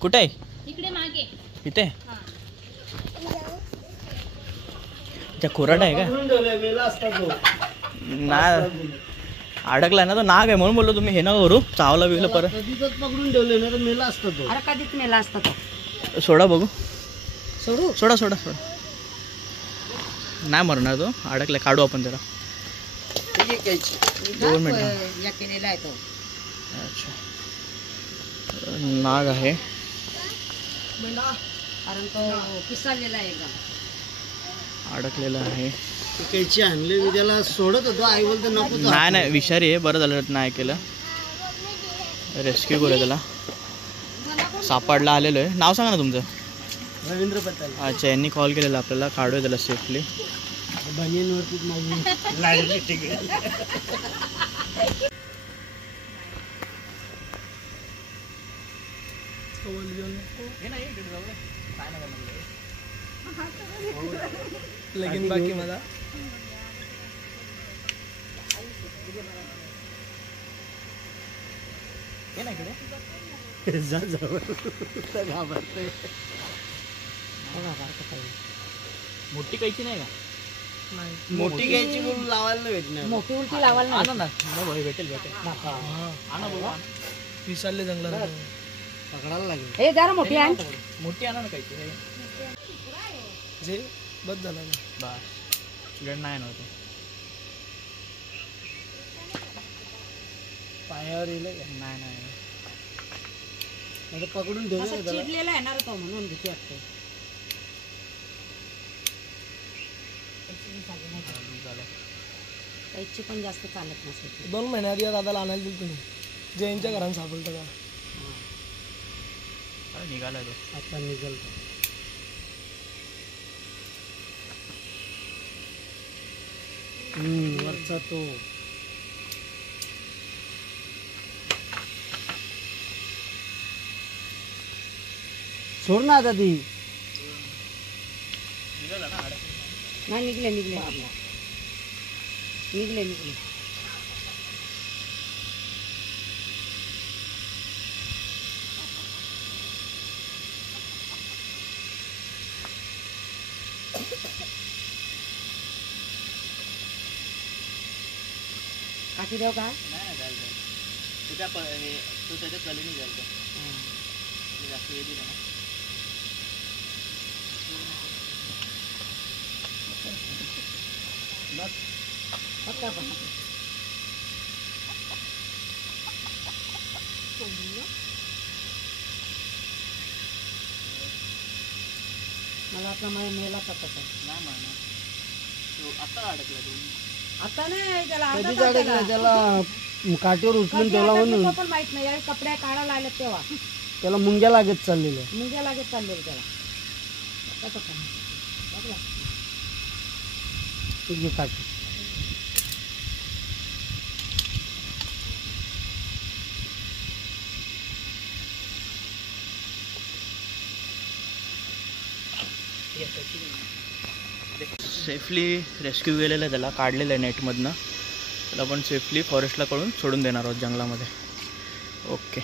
कुठे आहे? इकडे मागे. इथे त्या कोराडा आहे का? नाही अडकलाय ना तो, नाग आहे म्हणून बोललो. तुम्ही हे ना करू चावला बिवलं परत. पकडून ठेवले ना तर मेला असता तो. अरे कधीच मेला असता तो. सोडा बघू. सोडू सोडा सोडा सोडा. नाही मरणार तो, अडकलाय. काढू आपण त्याला. 2 मिनिट. या केलेला आहे तो. अच्छा नाग आहे. कारण तो पिसाळलेला आहे एकदम. अडकलेला आहे. कैची आणले मी त्याला सोडत होतो. आई बोलतो नको. नाही नाही विषारी आहे. बरं झालं नाही केलं. रेस्क्यू करूया त्याला. सापडला आलेलो आहे. नाव सांगा ना तुमचं? रवींद्र पटेल. अच्छा यांनी कॉल केलेला आपल्याला. काढूया त्याला सेफली. बनियनवरती माझी लागली तिकडे. लगीन बाकी मला. मोठी कैची नाही का? मोठी घ्यायची म्हणून लावायला नाही भेटणार. मोठी उलटी लावायला आणा ना. भेटेल भेटेल. आणा बघू. विसरले जंगलात. पकडायला लागेल. हे जरा मोठी आहे. मोठी आणा ना कैची. जे बस झाला ना. बस गड नाही नव्हतं. पायावर येईल का? नाही नाही आता पकडून ठेवलं असं त्याला. चिडलेला आहे ना रे तो, म्हणून भीती वाटते. कैची पण जास्त चालत नसेल. 2 महिन्यात या दादाला आणायला दिली तुम्ही. जयंच्या घरात सापडतं का? निघाला तो. आता निघाल. वरचा तो. सोड ना आता ती. नाही निघले निघले निघले निघले. काठी देऊ का? त्याच्या कलेने जाईल का? जास्त वेळ दिला ना. मला वाटलं माझ्या मेला पत्ता. नाही म्हणा आता अडकला तो. आता नाही त्याला कधी अडकला त्याला काठीवर उचलून ठेवला म्हणून. पण माहित नाही. यावेळी कपड्या काढायला आले तेव्हा त्याला मुंग्या लागत चाललेल्या. मुंग्या लागत चाललेलं त्याला. काठी सेफली रेस्क्यू केलेलं आहे. त्याला काढलेलं आहे नेटमधनं. त्याला पण सेफली फॉरेस्टला कळून सोडून देणार आहोत जंगलामध्ये. ओके.